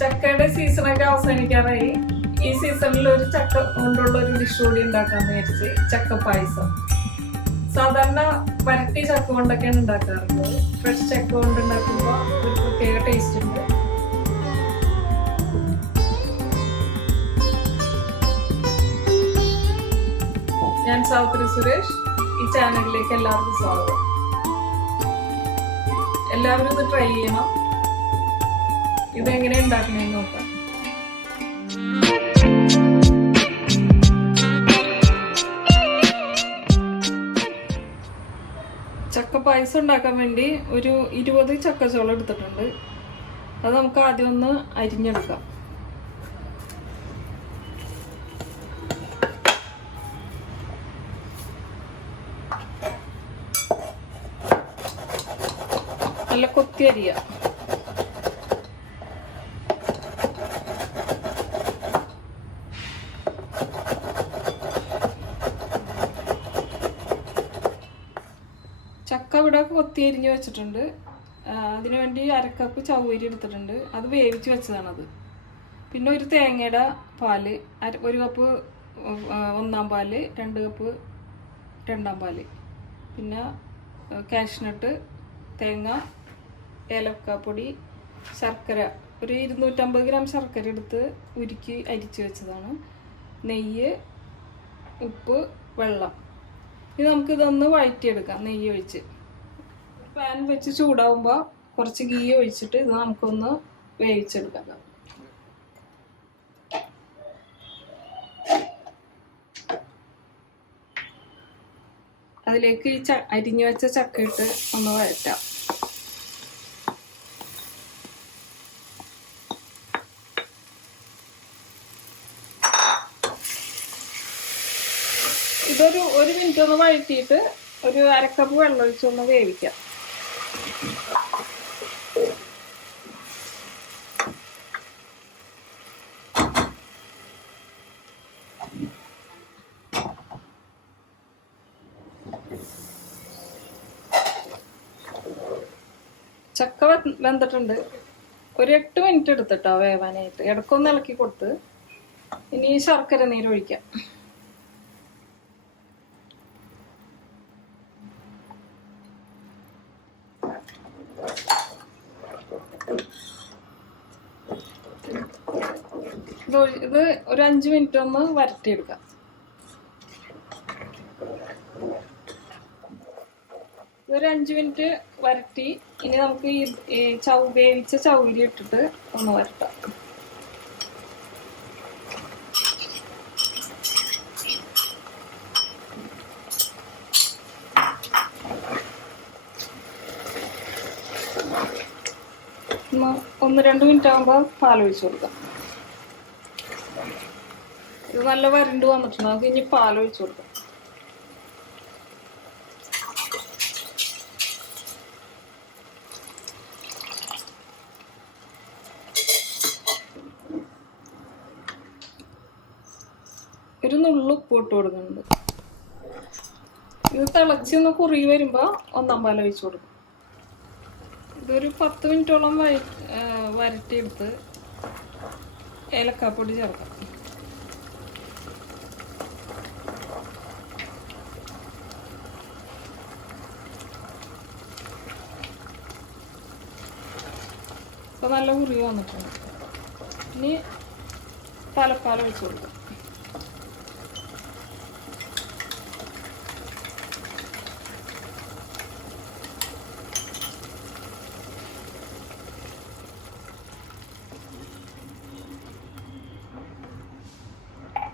ചക്കയുടെ സീസണൊക്കെ അവസാനിക്കാറായി. ഈ സീസണിൽ ഒരു ചക്ക കൊണ്ടുള്ള ഒരു ഡിഷ് കൂടി ഉണ്ടാക്കാന്ന് വിചാരിച്ച്, ചക്ക പായസം. സാധാരണ വരട്ടി ചക്ക കൊണ്ടൊക്കെയാണ് ഉണ്ടാക്കാറുള്ളത്. ഫ്രഷ് ചക്ക കൊണ്ട് ഉണ്ടാക്കുമ്പോൾ ഒരു പ്രത്യേക ടേസ്റ്റ് ഉണ്ട്. ഞാൻ സാവിത്രി സുരേഷ്. ഈ ചാനലിലേക്ക് എല്ലാവർക്കും സ്വാഗതം. എല്ലാവരും ഇത് ട്രൈ ചെയ്യണം. ഇതെങ്ങനെ ഉണ്ടാക്കണേന്ന് നോക്കാം. ചക്ക പായസം ഉണ്ടാക്കാൻ വേണ്ടി ഒരു 20 ചക്കച്ചോളം എടുത്തിട്ടുണ്ട്. അത് നമുക്ക് ആദ്യം ഒന്ന് അരിഞ്ഞെടുക്കാം. നല്ല കൊത്തി അരിയാ. ചക്ക ഇവിടെ കൊത്തി അരിഞ്ഞ് വെച്ചിട്ടുണ്ട്. അതിനുവേണ്ടി 1/2 കപ്പ് ചവ്വരി എടുത്തിട്ടുണ്ട്. അത് വേവിച്ച് വെച്ചതാണത്. പിന്നെ ഒരു തേങ്ങയുടെ പാല്, 1 കപ്പ് 1-ാം പാല്, 2 കപ്പ് 2-ാം പാല്, പിന്നെ കാഷ്നട്ട്, തേങ്ങ, ഏലക്കാപ്പൊടി, ശർക്കര, ഒരു 250 ഗ്രാം ശർക്കര എടുത്ത് ഉരുക്കി അരിച്ച് വെച്ചതാണ്, നെയ്യ്, ഉപ്പ്, വെള്ളം. ഇനി നമുക്കിതൊന്ന് വഴറ്റിയെടുക്കാം. നെയ്യ് ഒഴിച്ച് പാൻ വെച്ച് ചൂടാവുമ്പോൾ കുറച്ച് ഗീ ഒഴിച്ചിട്ട് ഇത് നമുക്കൊന്ന് വേവിച്ചെടുക്കാം. അതിലേക്ക് ഈ അരിഞ്ഞു വെച്ച ചക്ക ഇട്ട് ഒന്ന് വഴറ്റാം. ഇതൊരു 1 മിനിറ്റ് ഒന്ന് വഴറ്റിയിട്ട് ഒരു 1/2 കപ്പ് വെള്ളം ഒഴിച്ചൊന്ന് വേവിക്കാം. ചക്ക വെന്തിട്ടുണ്ട്. ഒരു 8 മിനിറ്റ് എടുത്തിട്ടോ വേവാനായിട്ട്. ഇടക്കൊന്ന് ഇളക്കി കൊടുത്ത് ഇനി ശർക്കര നീര് ഒഴിക്കാം. ഇത് ഒരു 5 മിനിറ്റ് ഒന്ന് വരട്ടിയെടുക്കാം. ഒരു 5 മിനിറ്റ് വരട്ടി ഇനി നമുക്ക് ഈ വേവിച്ച ചൗരി ഇട്ടിട്ട് ഒന്ന് വരട്ടാം. ഒന്ന് 2 മിനിറ്റ് ആകുമ്പോൾ പാലൊഴിച്ച് കൊടുക്കാം. ഇത് നല്ല വരണ്ട് വന്നിട്ടുണ്ട്. നമുക്ക് ഇനി പാലൊഴിച്ച് കൊടുക്കാം. ഒരു നുള്ളു ഉപ്പ് ഇട്ട് കൊടുക്കുന്നുണ്ട്. ഇത് തിളച്ചൊന്ന് കുറുകി വരുമ്പോൾ 1-ാം പാൽ ഒഴിച്ച് കൊടുക്കും. ഇതൊരു 10 മിനിറ്റോളം വരട്ടിയെടുത്ത് ഏലക്കാപ്പൊടി ചേർക്കാം. ഇപ്പൊ നല്ല കുറുകി വന്നിട്ടുണ്ട്. ഇനി തലപ്പാൽ ഒഴിച്ച് കൊടുക്കാം.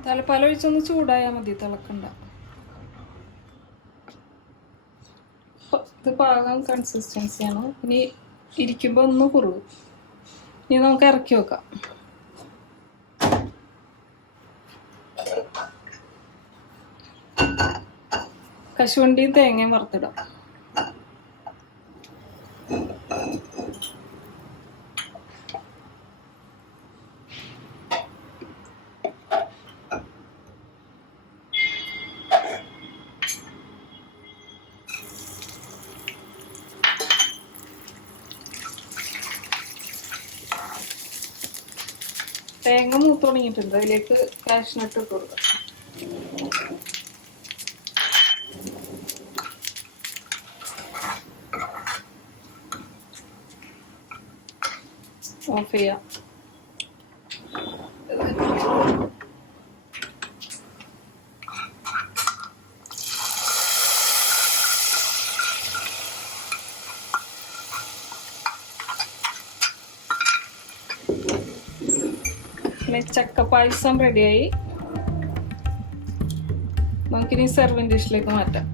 തലപ്പാൽ ഒഴിച്ചൊന്ന് ചൂടായാൽ മതി, തിളക്കണ്ട. ഇത് പാകം കൺസിസ്റ്റൻസിയാണ്. ഇനി ഇരിക്കുമ്പോൾ ഒന്ന് കുറുകും. ഇനി നമുക്ക് ഇറക്കി വെക്കാം. കശുവണ്ടിയും തേങ്ങയും വറുത്തിടാം. തേങ്ങ മൂത്ത് തുടങ്ങിയിട്ടുണ്ട്. അതിലേക്ക് കാഷ്നട്ട് ഇട്ട് കൊടുക്കാം. ഓഫ് ചെയ്യാം. പിന്നെ ചക്കപ്പായസം റെഡിയായി. നമുക്കിനി സെർവിങ് ഡിഷിലേക്ക് മാറ്റാം.